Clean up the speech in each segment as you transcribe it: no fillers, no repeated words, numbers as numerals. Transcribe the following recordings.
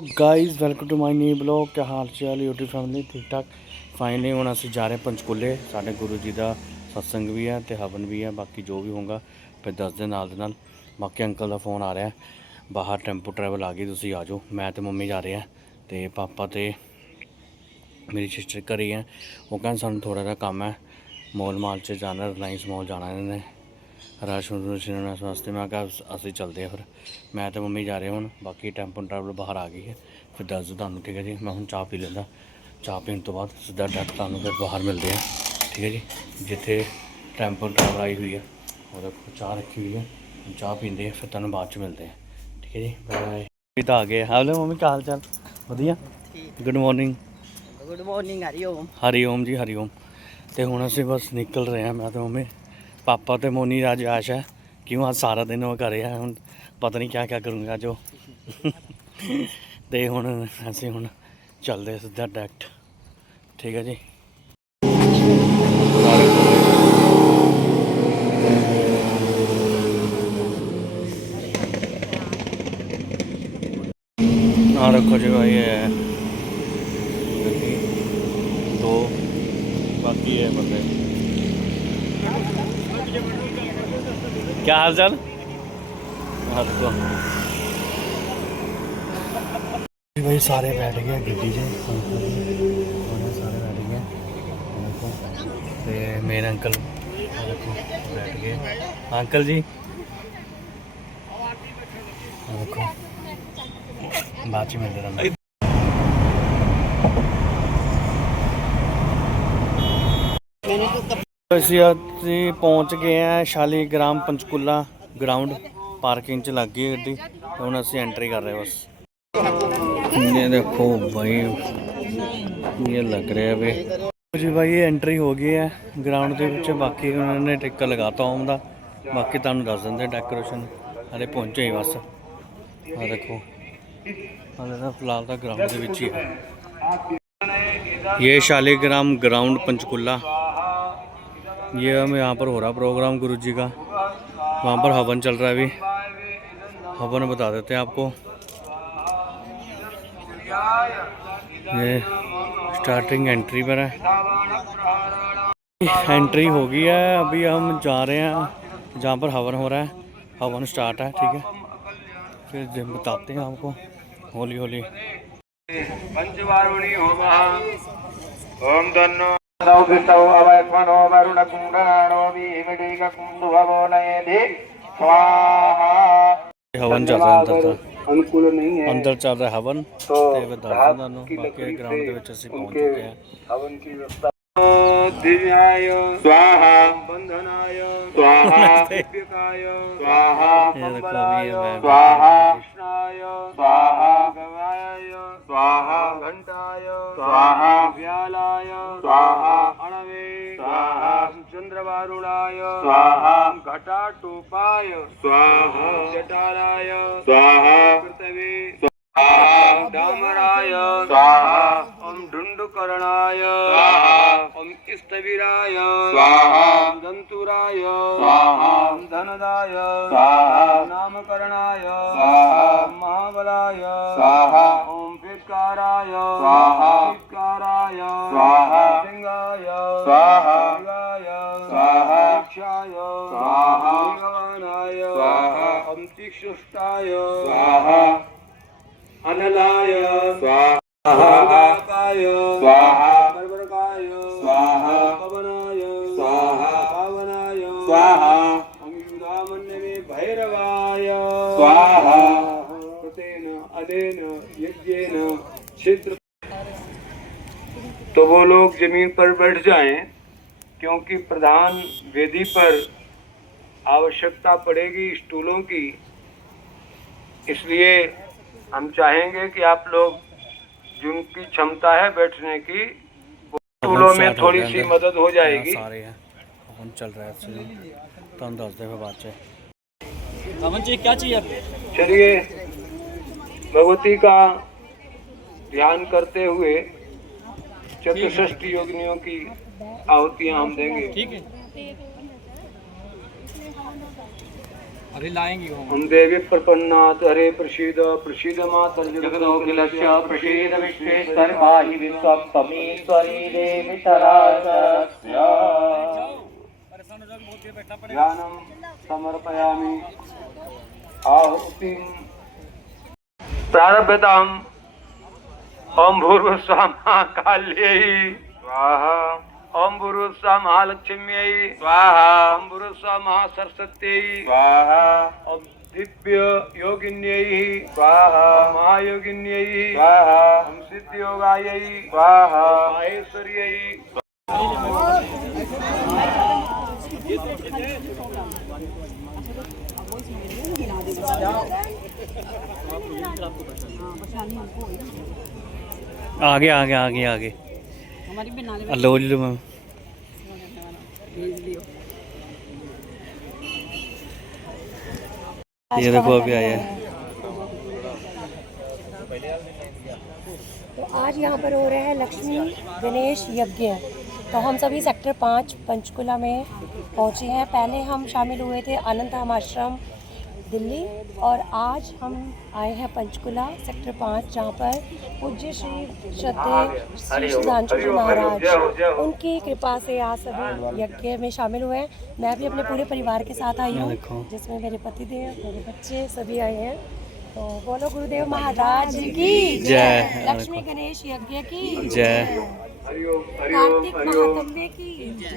Guys welcome to my new blog. क्या हाल चाल यूट्यूब फैमिली ठीक ठाक। फाइनली हम असी जा रहे हैं पंचकूले। साढ़े गुरु जी का सत्संग भी है तो हवन भी है। बाकी जो भी होगा फिर दस दिन नाल बाकी अंकल का फोन आ रहा है बाहर टैंपो ट्रैवल आ गई तुम आ जाओ। मैं तो मम्मी जा रहे हैं तो पापा तो मेरी सिस्टर घर ही है। वो कहते सानू थोड़ा जहा काम है मॉल माल च जाना रिलायंस मॉल जाना इन्होंने राशन रूशन वास्ते। मैं क्या असी चलते हैं फिर मैं तो मम्मी जा रहे हूँ। बाकी टैंपो ट्रैवल बाहर आ गई है फिर दस दो तुम ठीक है जी। मैं हूँ चाह पी लेंदा चाह पीने तो बाद सीधा डायरेक्ट तुम फिर बाहर मिलते हैं ठीक है जी। जिथे टैंपो ट्रैवल आई हुई है और देखो चाह रखी हुई है चाह पीते हैं फिर तुम बाद मिलते हैं ठीक है जी। बाय तो आ गए। हेलो मम्मी क्या हाल चाल वधिया। Good morning. Good morning Hariom. Hariom ji Hariom. तो हुण असीं बस निकल रहे हैं मैं तो मम्मी। पापा तो मोनी आज आश है क्यों आज सारा दिन वो घर है। हूँ पता नहीं क्या क्या करूँगा जो तो हूँ असीं हूँ चलते सीधा डायरेक्ट ठीक है जी। हाँ रखो जी भाई है दो बाकी है बंदे। क्या हाल चाल। हाँ रखो भाई सारे बैठ गए गड्डी से सारे बैठ गए देखो। तो मेरे अंकल देखो बैठ गए अंकल जी देखो बाद मिलते रहना। ਅਸੀਂ पहुँच गए हैं शालीग्राम पंचकूला ग्राउंड पार्किंग च लग गई गड्डी हुण असीं एंट्री कर रहे बस। ये देखो भाई ये लग रहा है भाई जी भाई ये एंट्री हो गई है ग्राउंड के विच। बाकी उन्होंने टिक्का लगाता ओम का बाकी तुहानूं दस देंगे डेकोरेशन हले पहुंचे ही बस। आ देखो हले तो फिलहाल तो ग्राउंड के विच ही है। ये शालीग्राम ग्राउंड पंचकूला। ये हम यहाँ पर हो रहा प्रोग्राम गुरु जी का। वहाँ पर हवन चल रहा है अभी। हवन बता देते हैं आपको। ये स्टार्टिंग एंट्री पर है। एंट्री हो गई है अभी हम जा रहे हैं जहाँ पर हवन हो रहा है। हवन स्टार्ट है ठीक है फिर बताते हैं आपको हौली हौली। पंचवारुणी ओम धन्नो हवन चल रहा है अंदर का अनुकूल नहीं है अंदर चल रहा है हवन तो बाकी ग्राउंड के विच असीं पहुंच चुके हैं। हवन की व्यवस्था दिव्याय स्वाहा बंधनाय स्वाहा दिव्यकाय स्वाहा मंगलाय स्वाहा कृष्णाय स्वाहा गवाय स्वाहा घंटाय स्वाहा व्यालाय स्वाहा अणवे स्वाहा चंद्रवारुणाय स्वाहा घटाटोपाय स्वाहा जटाराय स्वाहा पृथ्वी स्वाहा डामराय स्वाहा ओम ढुंडुकरणाय स्वाहा ओम इष्टवीराय स्वाहा दंतुराय स्वाहा धनदाय स्वाहा नामकरणाय स्वाहा महाबलाय स्वाहा ओम विकाराय स्वाहा विकाराय स्वाहा सिंहाय स्वाहा स्वाहा दीक्षाय स्वाहा भगवानाय स्वाहा ओम तीक्ष्णष्टाय स्वाहा अनलाय स्वाहा स्वाहा बर्बरकाय स्वाहा पवनाय स्वाहा पावनाय स्वाहा अमृतामन्य में भैरवाय स्वाहा कृतेन अदेन यज्ञेन छिद्र। तो वो लोग जमीन पर बैठ जाएं क्योंकि प्रधान वेदी पर आवश्यकता पड़ेगी स्टूलों की। इसलिए हम चाहेंगे कि आप लोग जिनकी क्षमता है बैठने की स्टूलों में थोड़ी सी मदद हो जाएगी। सारे हैं हम चल रहा है तो दस दे बात से क्या चाहिए। चलिए भगवती का ध्यान करते हुए चतुष्षष्टि योगिनियों की आहुतियां हम देंगे ठीक है। अभी लाएंगे वो। हम देवी प्रपन्नाथ हरे प्रसीद प्रसीद माता जगदोखिलस्य प्रसीद विश्वेश्वर पाहि विश्वत्तमीश्वरी देवी शराशरस्य। ज्ञानम समर्पयामि आहुतिम प्रारभ्यताम ओम भूर्भुवस्वाहा काल्यै स्वाहा ओम भूर्भुवस्वाहा महालक्ष्म्यै स्वाहा ओम भूर्भुवस्वाहा महासरस्वत्यै स्वाहा ओम दिव्य योगिन्यै स्वाहा महायोगिन्यै स्वाहा ओम सिद्धयोगायै स्वाहा माहेश्वर्यै। आगे आगे आगे आगे हमारी भी नाले लो लो मैम। भेज लियो। ये देखो अभी आया है। तो आज यहाँ पर हो रहा है लक्ष्मी गणेश यज्ञ। तो हम सभी सेक्टर 5 पंचकुला में पहुँचे हैं। पहले हम शामिल हुए थे अनंतधाम आश्रम दिल्ली, और आज हम आए हैं पंचकुला सेक्टर 5, जहाँ पर पूज्य श्री सुधांशु जी महाराज, उनकी कृपा से आज सभी यज्ञ में शामिल हुए हैं। मैं भी अपने पूरे परिवार के साथ आई हूँ, जिसमें मेरे पतिदेव, मेरे बच्चे सभी आए हैं। तो बोलो गुरुदेव महाराज की जय, लक्ष्मी गणेश यज्ञ की जय, कार्तिक महात्म्य की जय।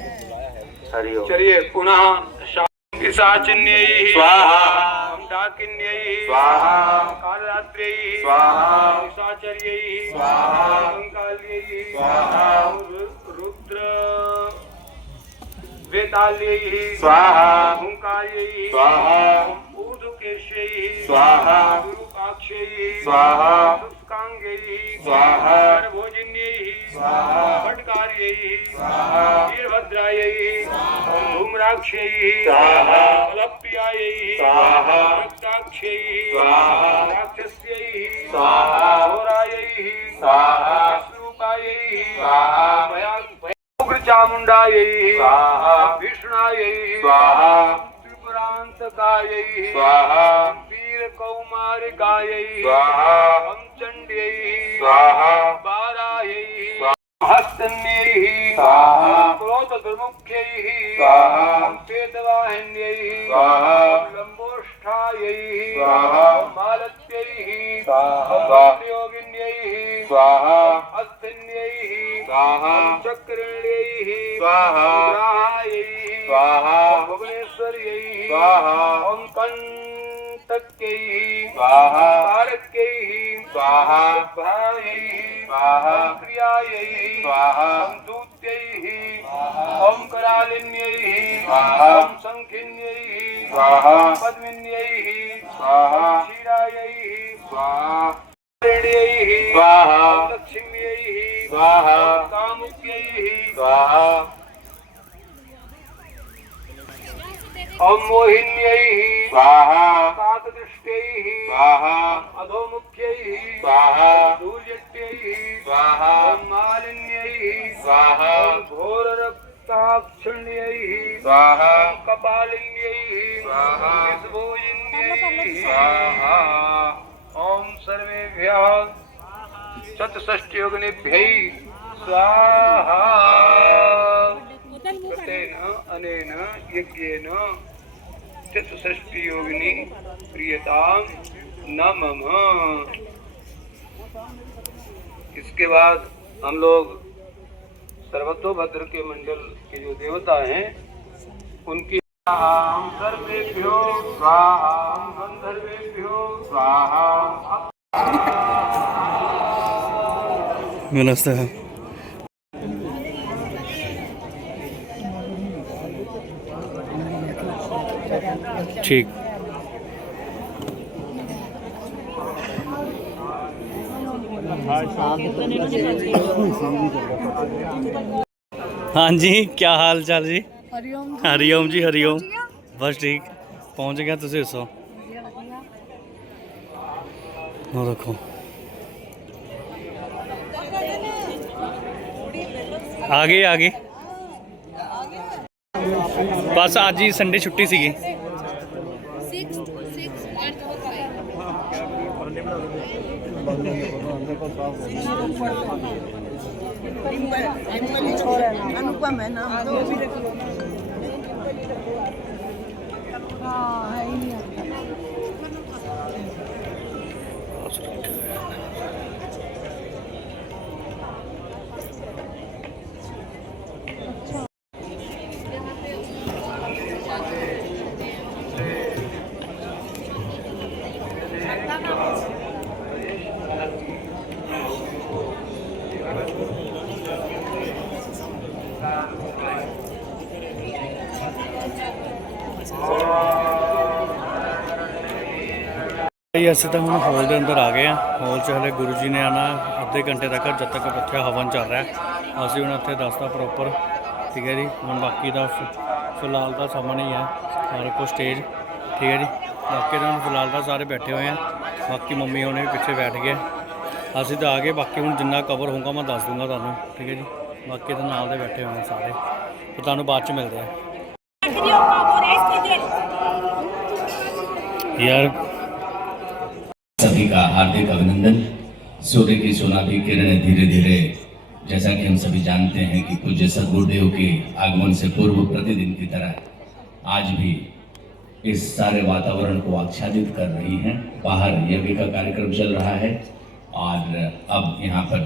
चलिए पुनः पिशाचिन्यै स्वाहा ओम डाकिन्यै स्वाहा कालरात्र्यै स्वाहा पिशाचर्यै स्वाहा कंकाल्यै स्वाहा रुद्र वेताल्यै स्वाहा हुंकार्यै स्वाहा ऊर्ध्वकेश्यै स्वाहा विरूपाक्षै स्वाहा शुष्कांग्यै स्वाहा भोजिन्यै स्वाहा भटकार्यै स्वाहा वीरभद्रायै धूम्राक्षै स्वाहा कलप्रियायै स्वाहा रक्ताक्षै स्वाहा राक्षस्यै स्वाहा घोरायै स्वाहा विष्णुपायै स्वाहा उग्रचामुण्डायै स्वाहा भीषणायै स्वाहा त्रिपुरान्तकायै स्वाहा वीरकौमारिकायै स्वाहा चण्ड्यै स्वाहा बारायै हस्तन्यै स्वाहा क्रोधदुर्मुख्यै स्वाहा श्वेतवाहिन्यै स्वाहा लम्बोष्ठायै स्वाहा मालत्यै स्वाहा योगिन्यै स्वाहा हस्तिन्यै स्वाहा चक्रिण्यै स्वाहा ग्राहायै स्वाहा भुवनेश्वर्यै स्वाहा ओम कंटक्यै स्वाहा तारक्यै स्वाहा भायै स्वाहा क्रियायै स्वाहा दूत्यै ओम करालिन्यै स्वाहा ओम संखिन्यै स्वाहा पद्मिन्यै स्वाहा क्षीरायै स्वाहा ऋण्यै स्वाहा लक्ष्म्यै स्वाहा कामुक्यै स्वाहा ओम मोहिन्यै स्वाहा काकदृष्ट्यै स्वाहा अधोमुख्यै स्वाहा दूर्यट्यै स्वाहा मालिन्यै स्वाहा घोररक्ताक्षिण्यै स्वाहा कपालिन्यै स्वाहा विषभोजिन्यै स्वाहा ओम सर्वेभ्यः चतुष्षष्ट्योगनिभ्यै स्वाहा। कृतेन अनेन यज्ञेन चतुष्षष्टि योगिनी प्रियताम न मम। इसके बाद हम लोग सर्वतोभद्र के मंडल के जो देवता हैं उनकी हम सर्वेभ्यो स्वाहा गंधर्वेभ्यो स्वाहा। नमस्ते। ठीक। हाँ जी, क्या हाल चाल जी? हरिओम जी हरिओम। बस ठीक, पहुँच गया। तुम दसो। देखो आगे आगे बस आज ही संडे छुट्टी सी। अनुपम है नाम तो है ही नहीं आता। ਜੀ ਅਸੀਂ ਤਾਂ ਹੁਣ ਹਾਲ ਦੇ ਅੰਦਰ ਆ ਗਏ ਆ। ਹਾਲ 'ਚ ਹਲੇ ਗੁਰੂ ਜੀ ਨੇ ਆਉਣਾ ਅੱਧੇ ਘੰਟੇ ਤੱਕ, ਜਦ ਤੱਕ ਇੱਥੇ ਹਵਨ ਚੱਲ ਰਿਹਾ। ਅਸੀਂ ਹੁਣ ਇੱਥੇ ਦੱਸਦਾ ਪ੍ਰੋਪਰ, ਠੀਕ ਹੈ ਜੀ। ਹੁਣ ਬਾਕੀ ਦਾ ਫਿਲਹਾਲ ਤਾਂ ਸਾਹਮਣੇ ਹੀ ਹੈ ਸਾਰੇ ਕੁਛ ਸਟੇਜ, ਠੀਕ ਹੈ ਜੀ। ਬਾਕੀ ਤਾਂ ਹੁਣ ਫਿਲਹਾਲ ਤਾਂ ਸਾਰੇ ਬੈਠੇ ਹੋਏ ਆ, ਬਾਕੀ ਮੰਮੀ ਹੋਣੇ ਵੀ ਪਿੱਛੇ ਬੈਠ ਗਏ। ਅਸੀਂ ਤਾਂ ਆ ਗਏ, ਬਾਕੀ ਹੁਣ ਜਿੰਨਾ ਕਵਰ ਹੋਊਗਾ ਮੈਂ ਦੱਸ ਦੂੰਗਾ ਤੁਹਾਨੂੰ, ਠੀਕ ਹੈ ਜੀ। ਬਾਕੀ ਤਾਂ ਨਾਲ ਦੇ ਬੈਠੇ ਹੋਏ ਆ ਸਾਰੇ, ਤੇ ਤੁਹਾਨੂੰ ਬਾਅਦ 'ਚ ਮਿਲਦੇ ਆ यार। सभी का हार्दिक अभिनंदन। सूर्य की सोनाली किरणें धीरे धीरे, जैसा कि हम सभी जानते हैं कि पूज्य सद्गुरुदेव के आगमन से पूर्व प्रतिदिन की तरह आज भी इस सारे वातावरण को आच्छादित कर रही हैं। बाहर यज्ञ का कार्यक्रम चल रहा है और अब यहाँ पर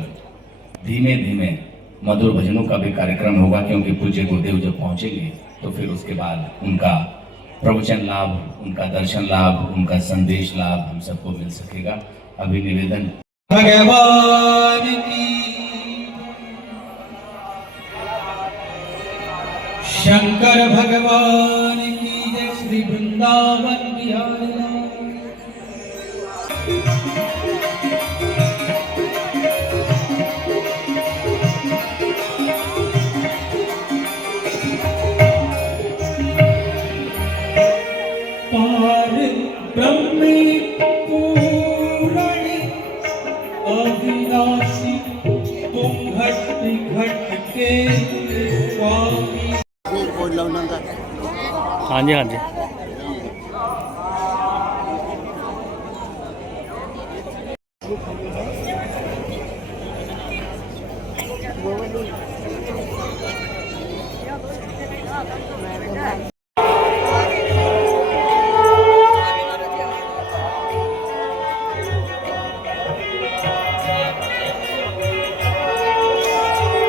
धीमे धीमे मधुर भजनों का भी कार्यक्रम होगा, क्योंकि पूज्य गुरुदेव जब पहुँचेंगे तो फिर उसके बाद उनका प्रवचन लाभ, उनका दर्शन लाभ, उनका संदेश लाभ हम सबको मिल सकेगा। अभी निवेदन भगवान की, शंकर भगवान की जय। श्री वृंदावन बिहारी लाल। ब्रह्मी पूरणी अविनाशी तुम घट घट के स्वामी। हाँ जी, हाँ जी।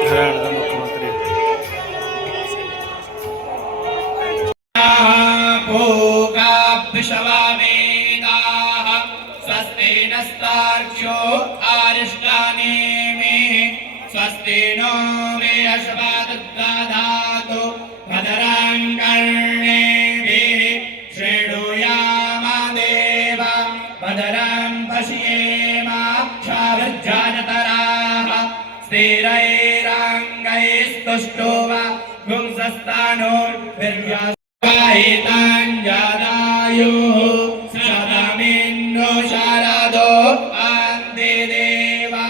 हरियाणा का मुख्यमंत्री विश्ववेदाः स्वस्ति नस्तार्क्ष्यो आरिष्टानि मे स्वस्ति नो बृहस्पतिर्दधातु भद्रं कर्णेभिः शृणुयाम देवा भद्रं पश्येमाक्षाभिर्जातराः स्थिरैरङ्गैस्तुष्टुवा पुंसस्तानोर्भिर्व्यासाहिताञ्जदायुः सदमिन्नो शारदो अन्ते देवा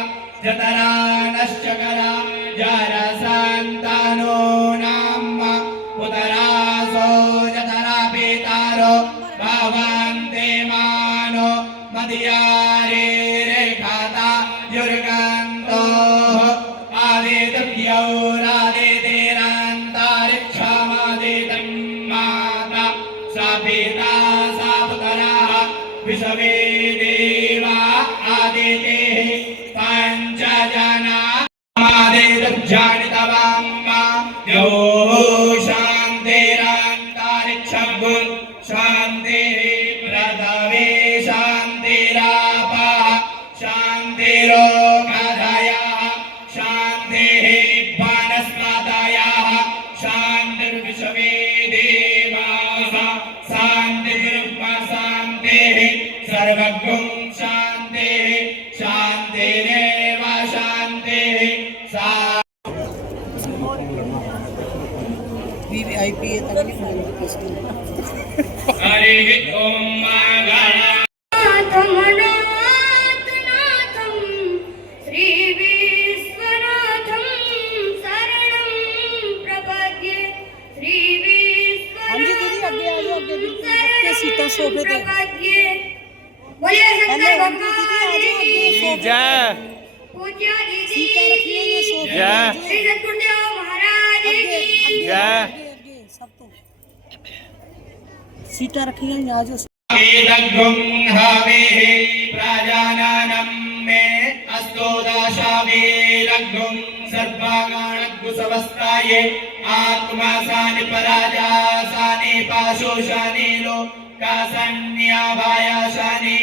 जतरा नश्चकरा जरसन्तानो नाम पुतरासो जतरा पितारो भवन्ते मानो मदियारे रेखाता युर्गन्तो आदित्यौरादितिरन्तरिक्षमादितं माता सा पिता सा पुतरः विश्वे देवा आदितेः पञ्चजना आदित्यजानितवाम्मा यो शान्तिरन्तरिक्षं शान्तिः पृथ्वी शान्तिरापः शान्तिरोगधयः शान्तिः वनस्पतयः शान्तिर्विश्वे देवाः शान्तिर्ब्रह्म शान्तिः सर्वगुं शान्तिः शान्तिरेव शान्तिः सा वीवीआईपी है तभी हरिः ॐ मंगलम् नाथं श्री विश्वनाथं शरणं प्रपद्ये श्री हाँ जी दीदी आगे आ जाओ, आगे बिल्कुल अपने सीता सोफे पे। प्रपद्ये बोलिए शंकर भगवान की जय। पूज्य दीदी सीता रखिए ये सोफे जय। में। श्री सद्गुरुदेव महाराज आगे, की आगे, जय। आगे, सब तो सीता रखिए यहाँ जो वेदग्रं हवेः प्राजानानं मे अस्तो दाशावेरग्रं सर्वागाणगुसवस्थाये आत्मासानि पराजासानि पाशोशानि लोकासन्याभायासानि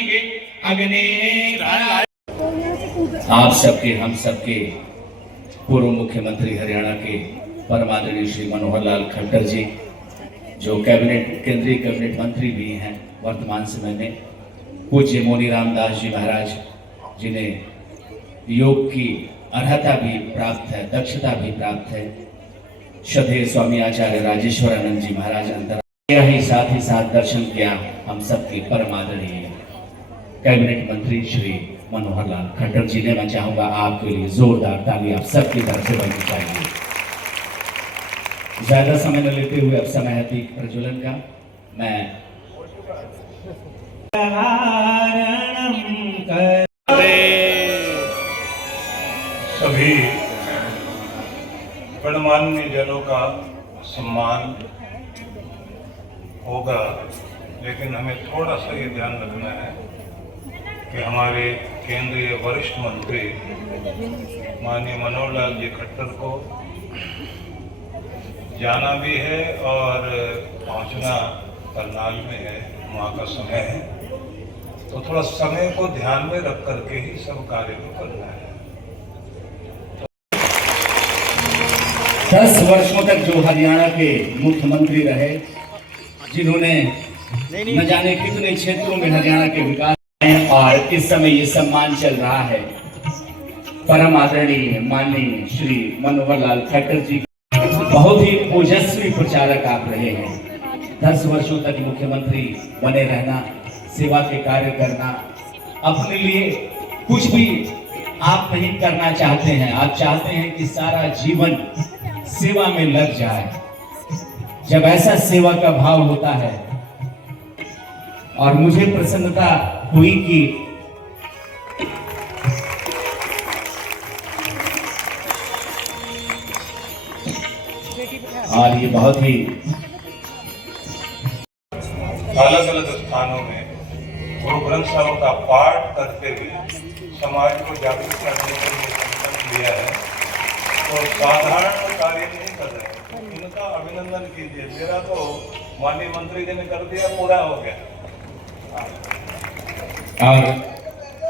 अग्ने। आप सबके हम सबके पूर्व मुख्यमंत्री हरियाणा के परम आदरणीय श्री मनोहर लाल खट्टर जी, जो केंद्रीय कैबिनेट मंत्री भी हैं वर्तमान समय में, पूज्य मोनी रामदास जी महाराज जिन्हें योग की अर्हता भी प्राप्त है, दक्षता भी प्राप्त है, श्रद्धेय स्वामी आचार्य राजेश्वरानंद जी महाराज अंतर्राष्ट्रीय ही साथ दर्शन किया हम सबके परम आदरणीय कैबिनेट मंत्री श्री मनोहर लाल खट्टर जी ने। मैं चाहूंगा आपके लिए जोरदार ताली आप सबकी तरफ से बननी चाहिए। ज्यादा समय न लेते हुए अब समय है दीप प्रज्वलन का। मैं सभी गणमान्य जनों का सम्मान होगा, लेकिन हमें थोड़ा सा ये ध्यान रखना है कि हमारे केंद्रीय वरिष्ठ मंत्री माननीय मनोहर लाल जी खट्टर को जाना भी है और पहुंचना करनाल में है, वहाँ का समय है, तो थोड़ा समय को ध्यान में रख करके ही सब कार्य को करना है। 10 वर्षों तक जो हरियाणा के मुख्यमंत्री रहे, जिन्होंने न जाने कितने क्षेत्रों में हरियाणा के विकास, और इस समय ये सम्मान चल रहा है परम आदरणीय माननीय श्री मनोहर लाल खट्टर जी। बहुत ही ओजस्वी प्रचारक आप रहे हैं। 10 वर्षों तक मुख्यमंत्री बने रहना, सेवा के कार्य करना, अपने लिए कुछ भी आप नहीं करना चाहते हैं, आप चाहते हैं कि सारा जीवन सेवा में लग जाए। जब ऐसा सेवा का भाव होता है, और मुझे प्रसन्नता हुई कि और ये बहुत ही अलग अलग स्थानों में गुरु ग्रंथ साहब का पाठ करते हुए समाज को जागरूक करने के लिए संकल्प लिया है, तो साधारण कार्य नहीं कर रहे, इनका अभिनंदन कीजिए। मेरा तो माननीय मंत्री जी ने कर दिया, पूरा हो गया। और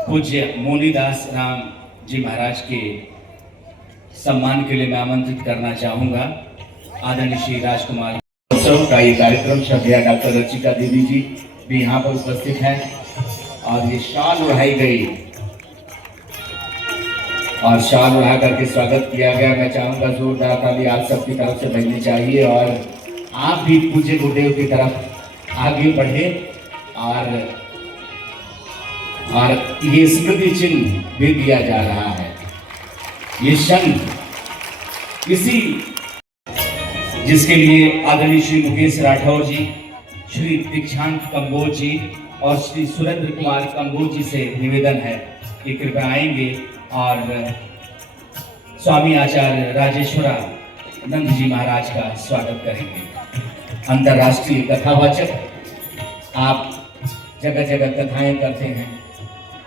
पूज्य मोनीदास राम जी महाराज के सम्मान के लिए मैं आमंत्रित करना चाहूंगा आदरणीय श्री राजकुमार उत्सव का ये कार्यक्रम। श्रद्धेय डॉक्टर रचिका दीदी जी भी यहाँ पर उपस्थित हैं, और ये शाल उड़ाई गई और शाल उड़ा करके स्वागत किया गया। मैं चाहूंगा जोरदार ताली आप सबकी तरफ से बजनी चाहिए, और आप भी पूज्य गुरुदेव की तरफ आगे बढ़े। और ये स्मृति चिन्ह भी दिया जा रहा है। ये शंख इसी जिसके लिए आदरणीय श्री मुकेश राठौर जी, श्री दीक्षांत कंबोज जी और श्री सुरेंद्र कुमार कंबोज जी से निवेदन है कि कृपया आएंगे और स्वामी आचार्य राजेश्वरानंद जी महाराज का स्वागत करेंगे। अंतर्राष्ट्रीय कथावाचक, आप जगह जगह कथाएं करते हैं,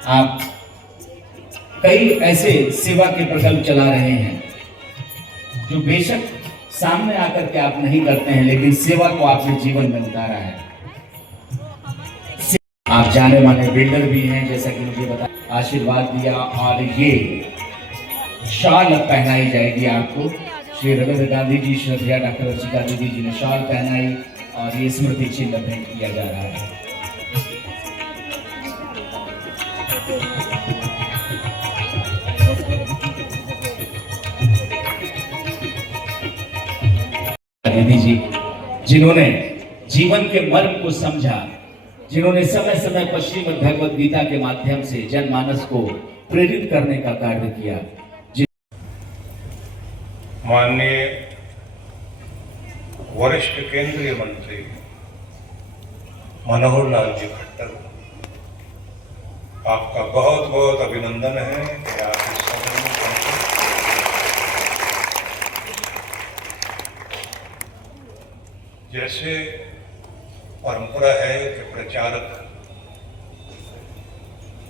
आप कई ऐसे सेवा के प्रकल्प चला रहे हैं जो बेशक सामने आकर के आप नहीं करते हैं, लेकिन सेवा को आपने जीवन में उतारा है। आप जाने माने बिल्डर भी हैं, जैसा कि मुझे बता आशीर्वाद दिया, और ये शाल पहनाई जाएगी आपको। श्री रविंद्र गांधी जी, श्रद्धेय डॉक्टर रचिका दीदी जी ने शाल पहनाई, और ये स्मृति चिन्ह भेंट किया जा रहा है। दीदी जी जिन्होंने जीवन के मर्म को समझा, जिन्होंने समय समय पर श्रीमद् भगवद गीता के माध्यम से जनमानस को प्रेरित करने का कार्य किया। माननीय वरिष्ठ केंद्रीय मंत्री मनोहर लाल जी खट्टर, आपका बहुत बहुत अभिनंदन है कि आप इस समय जैसे परंपरा है कि प्रचारक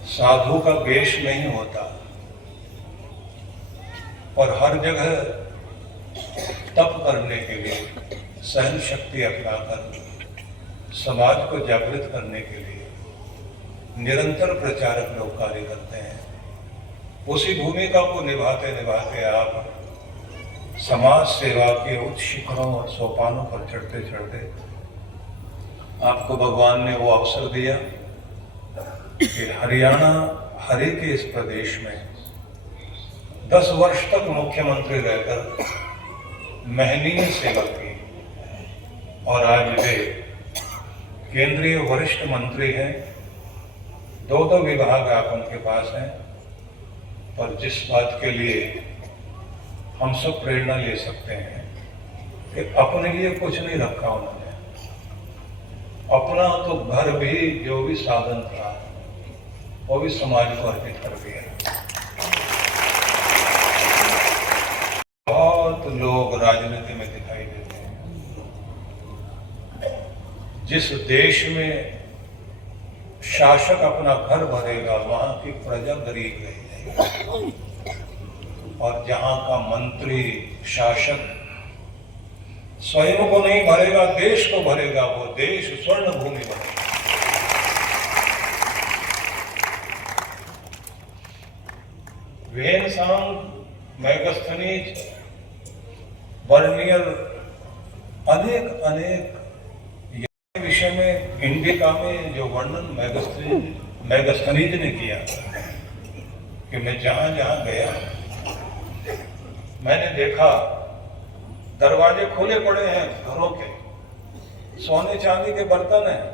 साधु का वेश नहीं होता, पर हर जगह तप करने के लिए सहन शक्ति अपनाकर समाज को जागृत करने के लिए निरंतर प्रचारक लोग कार्य करते हैं। उसी भूमिका को निभाते निभाते आप समाज सेवा के उच्च शिखरों और सोपानों पर चढ़ते चढ़ते आपको भगवान ने वो अवसर दिया कि हरियाणा हरि के इस प्रदेश में 10 वर्ष तक मुख्यमंत्री रहकर महनीय सेवा की और आज वे केंद्रीय वरिष्ठ मंत्री हैं। 2 विभाग आप उनके पास हैं, पर जिस बात के लिए हम सब प्रेरणा ले सकते हैं कि अपने लिए कुछ नहीं रखा उन्होंने, अपना तो घर भी जो भी साधन था वो भी समाज को अर्पित कर दिया। बहुत लोग राजनीति में दिखाई देते हैं। जिस देश में शासक अपना घर भरेगा वहां की प्रजा गरीब रहेगी, और जहां का मंत्री शासक स्वयं को नहीं भरेगा, देश को भरेगा, वो देश स्वर्ण भूमि बनेगा। वेनसांग, मैगस्थनीज, बर्नियर, अनेक विषय में इंडिका में जो वर्णन मैगस्थनीज ने किया कि मैं जहां जहां गया मैंने देखा दरवाजे खुले पड़े हैं घरों के, सोने चांदी के बर्तन हैं,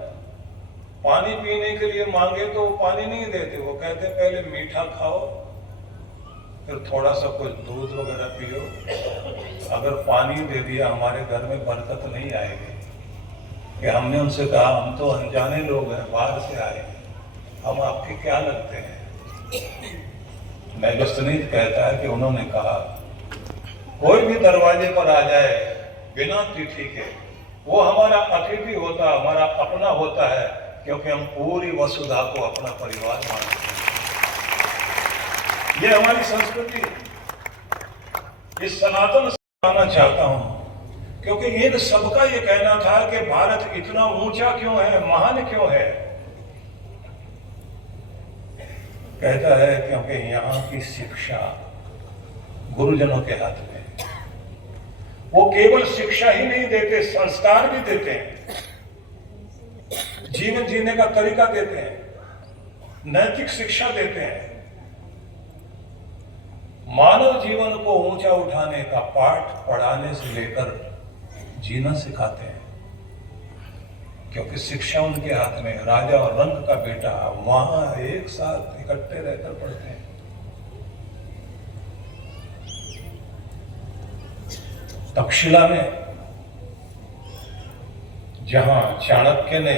पानी पीने के लिए मांगे तो पानी नहीं देते, वो कहते पहले मीठा खाओ फिर थोड़ा सा कुछ दूध वगैरह पियो, अगर पानी दे दिया हमारे घर में बरकत नहीं आएगी। कि हमने उनसे कहा हम तो अनजाने लोग हैं, बाहर से आए, हम आपके क्या लगते हैं। मैगस्थनीज कहता है कि उन्होंने कहा कोई भी दरवाजे पर आ जाए बिना तिथि के वो हमारा अतिथि होता, हमारा अपना होता है, क्योंकि हम पूरी वसुधा को अपना परिवार मानते हैं। ये हमारी संस्कृति, इस सनातन से आना चाहता हूं, क्योंकि इन सबका ये कहना था कि भारत इतना ऊंचा क्यों है, महान क्यों है। कहता है क्योंकि यहाँ की शिक्षा गुरुजनों के हाथ में, वो केवल शिक्षा ही नहीं देते, संस्कार भी देते हैं, जीवन जीने का तरीका देते हैं, नैतिक शिक्षा देते हैं, मानव जीवन को ऊंचा उठाने का पाठ पढ़ाने से लेकर जीना सिखाते हैं। क्योंकि शिक्षा उनके हाथ में, राजा और रंग का बेटा वहां एक साथ इकट्ठे रहकर पढ़ते हैं। तक्षशिला में जहां चाणक्य ने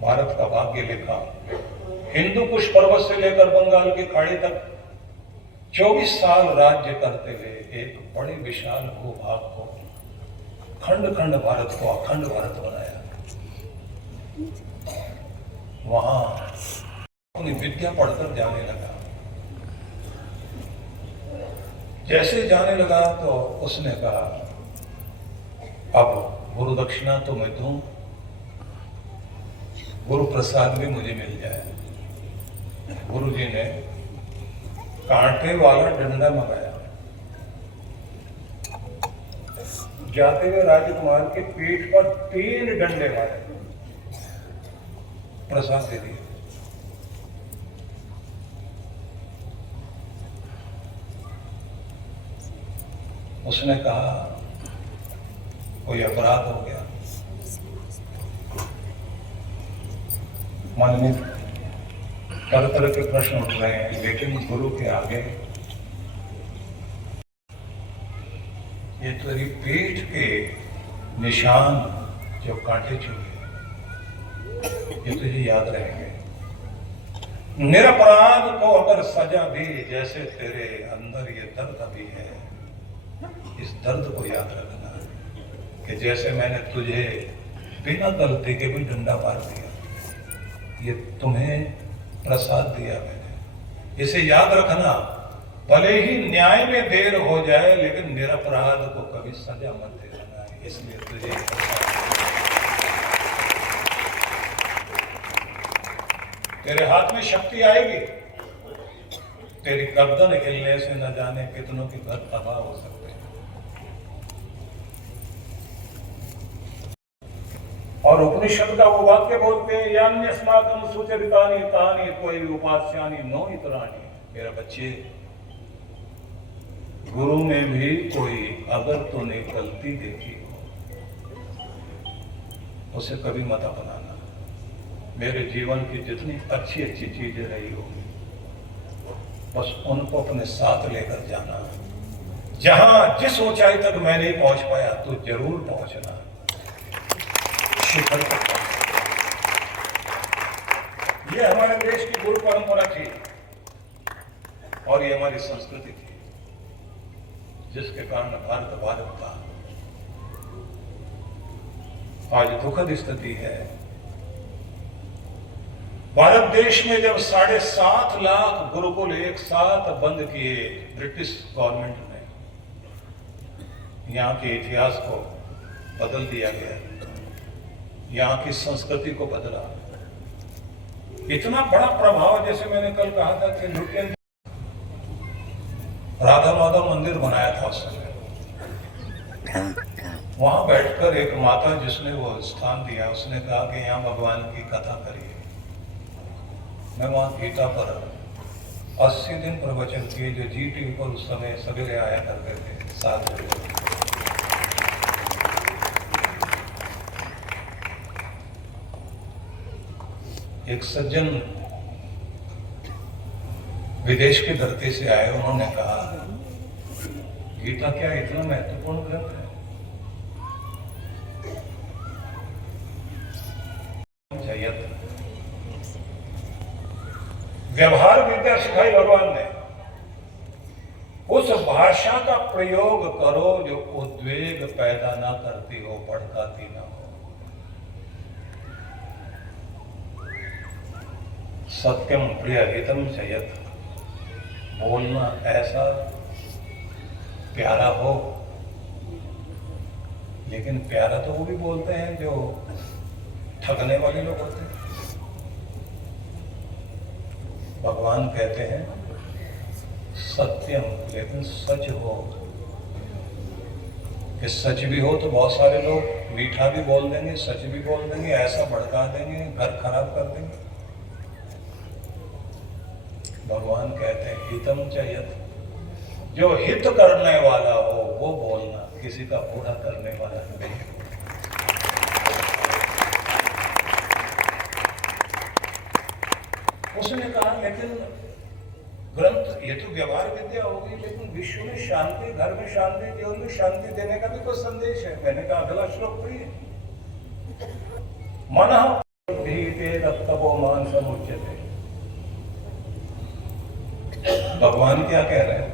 भारत का भाग्य लिखा, हिंदू कुश पर्वत से लेकर बंगाल की खाड़ी तक 24 साल राज्य करते हुए एक बड़े विशाल भूभाग को, खंड खंड भारत को अखंड भारत बनाया। वहां अपनी विद्या पढ़कर जाने लगा। जैसे जाने लगा तो उसने कहा अब गुरु दक्षिणा तो मैं दूं, गुरु प्रसाद भी मुझे मिल जाए। गुरु जी ने कांटे वाला डंडा मंगाया, जाते हुए राजकुमार के पीठ पर 3 डंडे मारे, प्रसाद दे दिया। उसने कहा कोई अपराध हो गया। मन में तरह तरह के प्रश्न उठ रहे हैं, लेकिन गुरु के आगे ये तेरी पीठ के निशान जो कांटे चुके ये तुझे याद रहेंगे। निरपराध को अगर सजा दी, जैसे तेरे अंदर ये दर्द अभी है, इस दर्द को याद रखना। कि जैसे मैंने तुझे बिना गलती के भी डंडा मार दिया, ये तुम्हें प्रसाद दिया मैंने। इसे याद रखना, भले ही न्याय में देर हो जाए लेकिन निरपराध को कभी सजा मत देना, इसलिए तुझे तेरे हाथ में शक्ति आएगी, तेरी गर्दन हिलने से न जाने कितनों की घर तबाह हो सकते हैं। और उपनिषद का वो वाक्य बोलते हैं, यान्यस्माकं सुचरितानि तानि त्वयि उपास्यानि नो इतराणि। मेरा बच्चे, गुरु में भी कोई अगर तूने गलती देखी हो, उसे कभी मत अपनाना। मेरे जीवन की जितनी अच्छी अच्छी चीजें रही होंगी, बस उनको अपने साथ लेकर जाना। जहां जिस ऊंचाई तक मैं नहीं पहुंच पाया, तो जरूर पहुंचना, शिखर तक पहुंचना। ये हमारे देश की गुरु परंपरा थी और ये हमारी संस्कृति थी, जिसके कारण भारत था। आज दुखद स्थिति है। भारत देश में जब 7.5 लाख गुरुकुल एक साथ बंद किए ब्रिटिश गवर्नमेंट ने, यहाँ के इतिहास को बदल दिया गया, यहाँ की संस्कृति को बदला। इतना बड़ा प्रभाव, जैसे मैंने कल कहा था कि लुटियन राधा माधव मंदिर बनाया था उस समय, वहां बैठकर एक माता जिसने वो स्थान दिया, उसने कहा कि यहाँ भगवान की कथा करिए। मैं वहां गीता पर 80 दिन प्रवचन किए, जो जी टीवी पर उस समय सवेरे आया करते थे 7 बजे। एक सज्जन विदेश की धरती से आए, उन्होंने कहा, गीता क्या इतना महत्वपूर्ण ग्रंथ है? व्यवहार विद्या सिखाई भगवान ने। उस भाषा का प्रयोग करो जो उद्वेग पैदा ना करती हो, भड़काती ना हो। सत्यम प्रिय हितम चयत, बोलना ऐसा प्यारा हो, लेकिन प्यारा तो वो भी बोलते हैं जो ठगने वाले लोग होते हैं। भगवान कहते हैं सत्यम, लेकिन सच हो। कि सच भी हो तो बहुत सारे लोग मीठा भी बोल देंगे, सच भी बोल देंगे, ऐसा भड़का देंगे, घर खराब कर देंगे। भगवान कहते हैं हितम चयत, जो हित करने वाला हो वो बोलना, किसी का बुरा करने वाला नहीं। उसने कहा लेकिन ग्रंथ, ये तो व्यवहार विद्या होगी, लेकिन विश्व में शांति, घर में शांति, जीवन में शांति देने का भी कोई संदेश है। मैंने कहा अगला श्लोक पढ़िए, मनः धीते तत्तपो मान समुच्यते। भगवान क्या कह रहे हैं?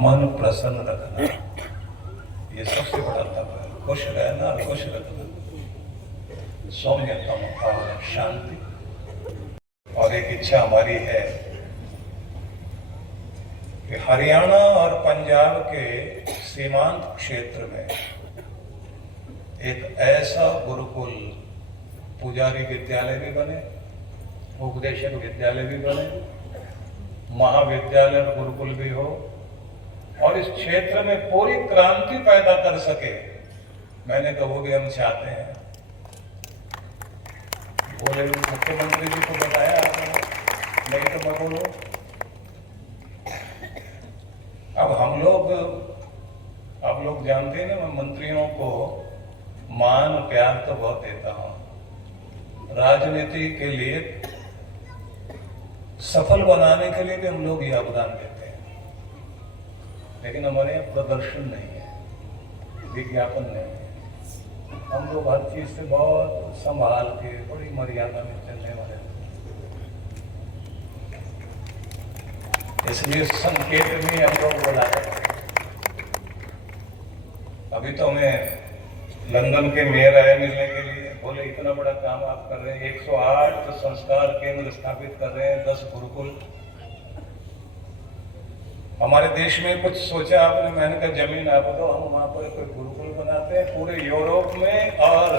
मन प्रसन्न रखना, ये सबसे बड़ा तप है। खुश रहना, खुश रखना, सौम्यतम और शांति। और एक इच्छा हमारी है कि हरियाणा और पंजाब के सीमांत क्षेत्र में एक ऐसा गुरुकुल, पुजारी विद्यालय भी बने, उपदेशक विद्यालय भी बने, महाविद्यालय और गुरुकुल भी हो, और इस क्षेत्र में पूरी क्रांति पैदा कर सके। मैंने कहा वो भी हम चाहते हैं। बोले मुख्यमंत्री जी को बताया आपने, नहीं तो मैं बोलो। अब आप लोग जानते हैं ना, मैं मंत्रियों को मान प्यार तो बहुत देता हूं। राजनीति के लिए सफल बनाने के लिए भी हम लोग योगदान देते हैं, लेकिन हमारे यहाँ प्रदर्शन नहीं है, विज्ञापन नहीं है। हम लोग हर चीज से बहुत संभाल के, बड़ी मर्यादा में चलने वाले हैं। इसलिए संकेत भी हम लोग बुलाते हैं। अभी तो हमें लंदन के मेयर आए मिलने के लिए, बोले इतना बड़ा काम आप कर रहे हैं, 108 संस्कार केंद्र स्थापित कर रहे हैं, 10 गुरुकुल। हमारे देश में कुछ सोचा आपने? मैंने कहा जमीन आप दो, हम वहाँ पर कोई गुरुकुल बनाते हैं। पूरे यूरोप में और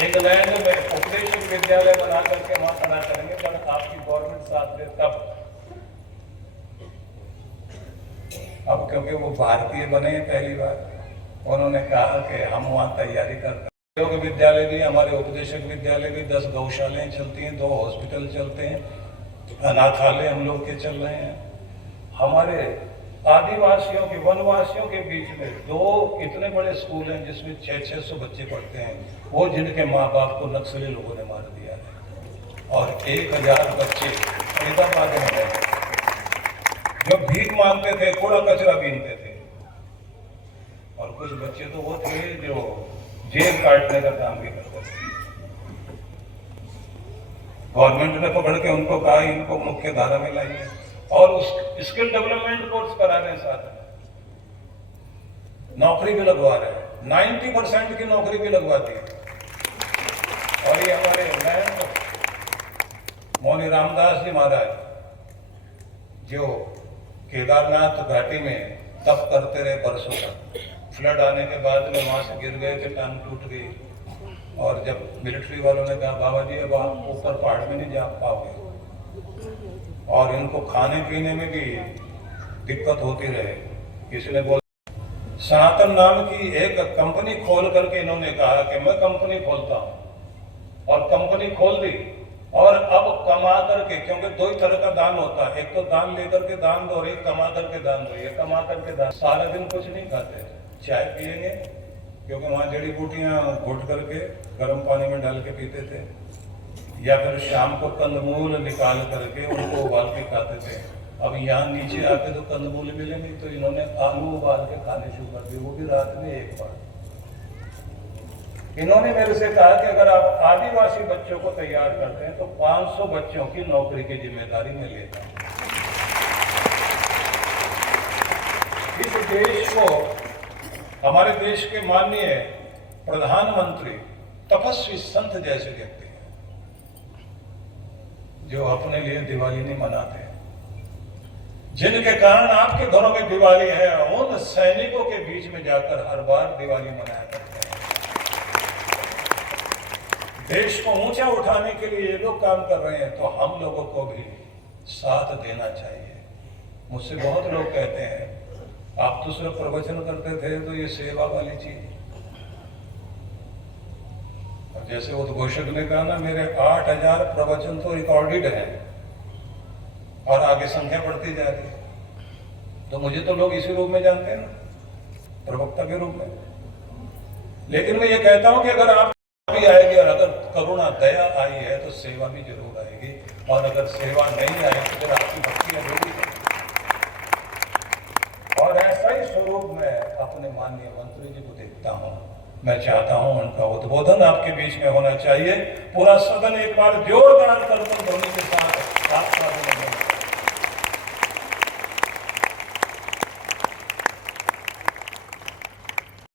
इंग्लैंड में उपदेश विद्यालय बना करके वहाँ खड़ा करेंगे, पर आपकी गवर्नमेंट साथ दे तब। अब क्योंकि वो भारतीय बने हैं पहली बार, उन्होंने कहा कि हम वहाँ तैयारी करते हैं। योग विद्यालय भी, हमारे उपदेशक विद्यालय भी, 10 गौशालाएं चलती हैं, 2 हॉस्पिटल चलते हैं, अनाथालय हम लोग के चल रहे हैं। हमारे आदिवासियों के, वनवासियों के बीच में 2 इतने बड़े स्कूल हैं जिसमें 600 बच्चे पढ़ते हैं, वो जिनके माँ बाप को नक्सली लोगों ने मार दिया है। और 1000 बच्चे फरीदाबाद में गए जो भीख मांगते थे, कूड़ा कचरा बीनते थे। और कुछ बच्चे तो वो थे जो जेब काटने का काम भी करते थे। गवर्नमेंट ने पकड़ के उनको कहा इनको मुख्य धारा में लाइए और उस स्किल डेवलपमेंट कोर्स करा रहे हैं, साथ में नौकरी भी लगवा रहे हैं, 90% की नौकरी भी लगवाती है। और ये हमारे मौनी रामदास जी महाराज जो केदारनाथ घाटी में तप करते रहे बरसों तक, फ्लड आने के बाद में वहां से गिर गए थे, टांग टूट गई। और जब मिलिट्री वालों ने कहा बाबा जी अब आप ऊपर पहाड़ में नहीं जा पाओगे, और इनको खाने पीने में भी दिक्कत होती रहे, किसी ने बोला सनातन नाम की एक कंपनी खोल करके इन्होंने कहा कि मैं कंपनी खोलता हूं, और कंपनी खोल दी। और अब कमा करके, क्योंकि 2 ही तरह का दान होता है, एक तो दान लेकर के दान दो और एक कमा करके दान दो। ये कमा करके दान, सारा दिन कुछ नहीं खाते, चाय पिएंगे, क्योंकि वहाँ जड़ी बूटियाँ घोट करके गर्म पानी में डाल के पीते थे, या फिर शाम को कंदमूल निकाल करके उनको उबाल के खाते थे। अब यहाँ नीचे आके तो कंदमूल मिले नहीं, तो इन्होंने आलू उबाल के खाने शुरू कर दिए, वो भी रात में 1 बार। इन्होंने मेरे से कहा कि अगर आप आदिवासी बच्चों को तैयार करते हैं तो 500 बच्चों की नौकरी की जिम्मेदारी मैं लेता हूं। इस देश को, हमारे देश के माननीय प्रधानमंत्री तपस्वी संत जैसे व्यक्ति हैं जो अपने लिए दिवाली नहीं मनाते, जिनके कारण आपके घरों में दिवाली है, उन सैनिकों के बीच में जाकर हर बार दिवाली मनाया करते हैं। देश को ऊंचा उठाने के लिए ये लोग काम कर रहे हैं, तो हम लोगों को भी साथ देना चाहिए। मुझसे बहुत लोग कहते हैं आप तो सिर्फ प्रवचन करते थे, तो ये सेवा वाली चीज। और जैसे उद्घोषक ने कहा ना, मेरे 8000 प्रवचन तो रिकॉर्डेड हैं और आगे संख्या बढ़ती जा रही है। तो मुझे तो लोग इसी रूप में जानते हैं ना, प्रवक्ता के रूप में। लेकिन मैं ये कहता हूं कि अगर आप भी आएगी और अगर करुणा दया आई है तो सेवा भी जरूर आएगी, और अगर सेवा नहीं आएगी तो फिर आपकी भक्ति अधूरी है। और ऐसा ही स्वरूप मैं अपने माननीय मंत्री जी को देखता हूं। मैं चाहता हूं उनका उद्बोधन आपके बीच में होना चाहिए। पूरा सदन एक बार जोरदार करतन ध्वनि के साथ आपका